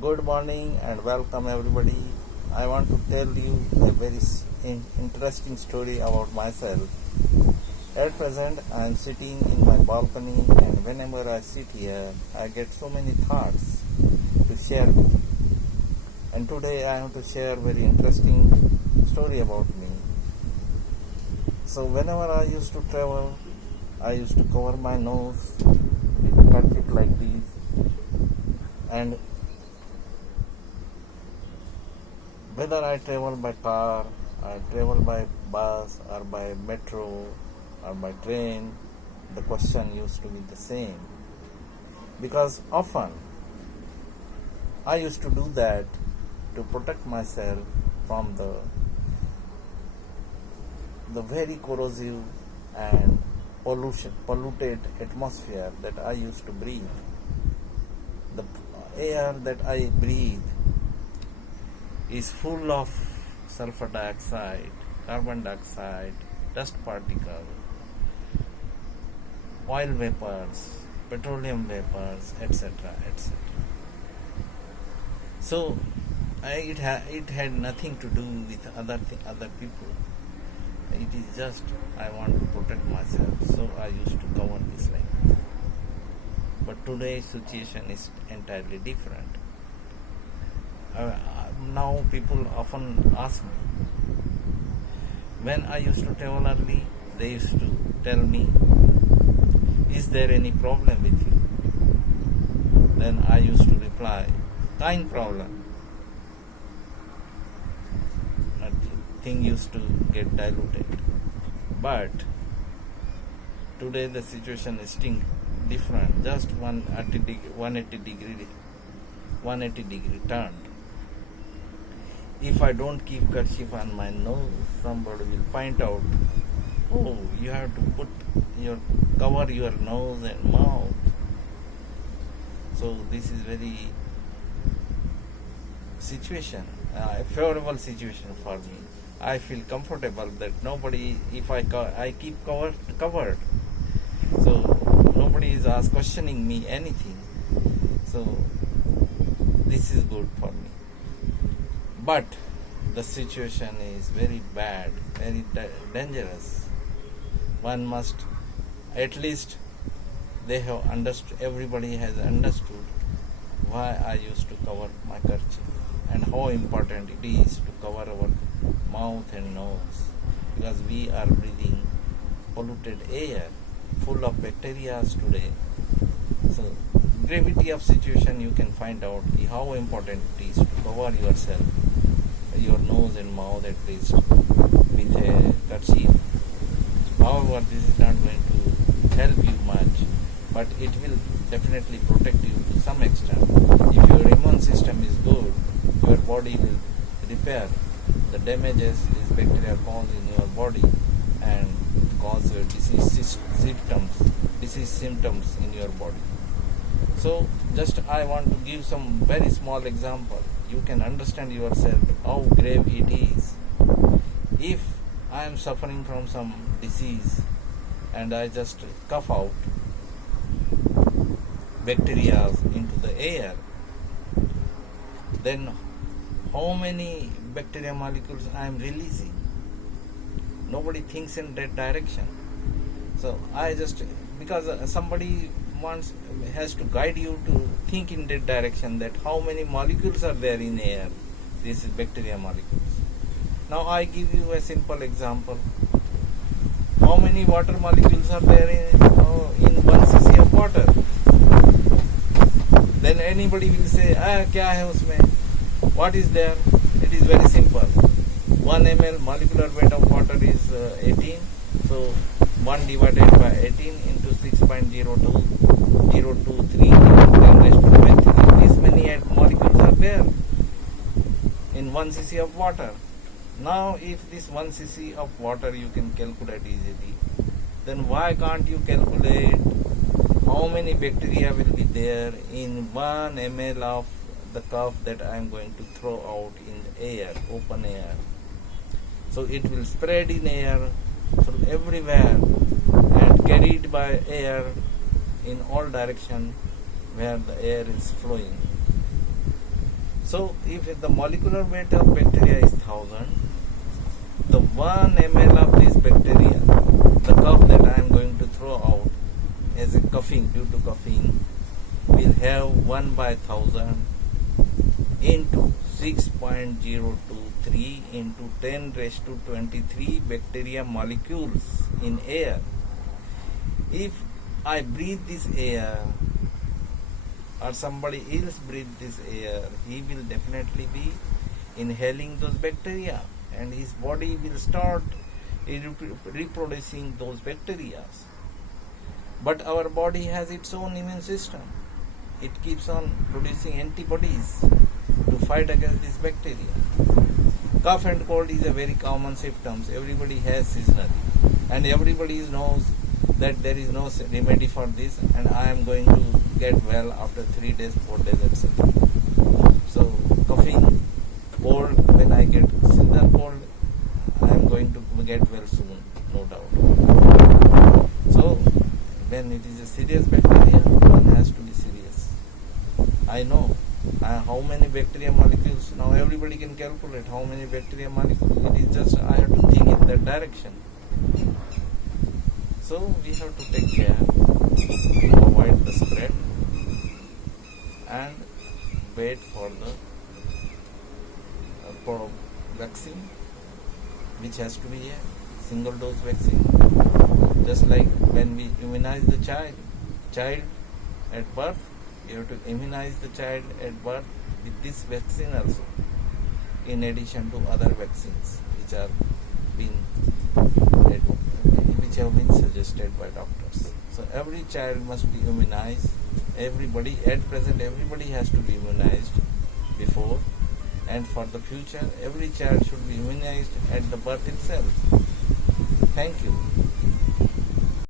Good morning and welcome everybody. I want to tell you a very interesting story about myself. At present, I am sitting in my balcony, and whenever I sit here, I get so many thoughts to share with you. And today I have to share a very interesting story about me. So whenever I used to travel, I used to cover my nose with a kerchief like this, and whether I travel by car, I travel by bus or by metro or by train, the question used to be the same. Because often I used to do that to protect myself from the very corrosive and polluted atmosphere that I used to breathe. The air that I breathe is full of sulfur dioxide, carbon dioxide, dust particles, oil vapors, petroleum vapors, etc., etc. So it had nothing to do with other people. It is just I want to protect myself, so I used to cover this like. But today's situation is entirely different. Now people often ask me, when I used to travel early, they used to tell me, is there any problem with you? Then I used to reply, kind problem. That thing used to get diluted. But today the situation is different, just 180 degree turned. If I don't keep kerchief on my nose, somebody will point out, oh, you have to cover your nose and mouth. So this is very a favorable situation for me. I feel comfortable that if I keep covered, so nobody is questioning me anything. So this is good for me. But the situation is very bad, very dangerous. One must, at least they have understood, everybody has understood why I used to cover my kerchief and how important it is to cover our mouth and nose, because we are breathing polluted air full of bacteria today. So gravity of situation, you can find out how important it is to cover yourself, your nose and mouth at least, with a kerchief. However, this is not going to help you much, but it will definitely protect you to some extent. If your immune system is good, your body will repair the damages these bacteria cause in your body and cause disease symptoms in your body. So just I want to give some very small example. You can understand yourself how grave it is. If I am suffering from some disease and I just cough out bacteria into the air, then how many bacteria molecules I am releasing? Nobody thinks in that direction. So because somebody has to guide you to think in that direction, that how many molecules are there in air. This is bacteria molecules. Now I give you a simple example. How many water molecules are there in 1 cc of water? Then anybody will say, kya hai usme? What is there? It is very simple. 1 ml molecular weight of water is 18. So 1 divided by 18 into 6.02, 023 10 raised to 23. These many molecules are there in 1 cc of water. Now if this 1 cc of water you can calculate easily, then why can't you calculate how many bacteria will be there in 1 ml of the cough that I am going to throw out in the air, open air? So it will spread in air through everywhere and carried by air in all directions where the air is flowing. So if the molecular weight of bacteria is 1000, the 1 ml of this bacteria, the cough that I am going to throw out as a coughing due to coughing, will have 1 by 1000 into 6.023 into 10 raised to 23 bacteria molecules in air. If I breathe this air or somebody else breathe this air, he will definitely be inhaling those bacteria and his body will start reproducing those bacteria. But our body has its own immune system. It keeps on producing antibodies to fight against this bacteria. Cough and cold is a very common symptom. Everybody has seasonally, and everybody knows that there is no remedy for this, and I am going to get well after 3 days, 4 days, etc. So coughing, cold, when I get seasonal cold, I am going to get well soon, no doubt. So when it is a serious bacteria, one has to be serious. I know how many bacteria molecules. Now everybody can calculate how many bacteria molecules. It is just I have to think in that direction. So we have to take care to avoid the spread and wait for the vaccine, which has to be a single dose vaccine. Just like when we immunize the child at birth, you have to immunize the child at birth with this vaccine also, in addition to other vaccines which have been suggested by doctors. So every child must be immunized. Everybody at present, everybody has to be immunized before, and for the future, every child should be immunized at the birth itself. Thank you.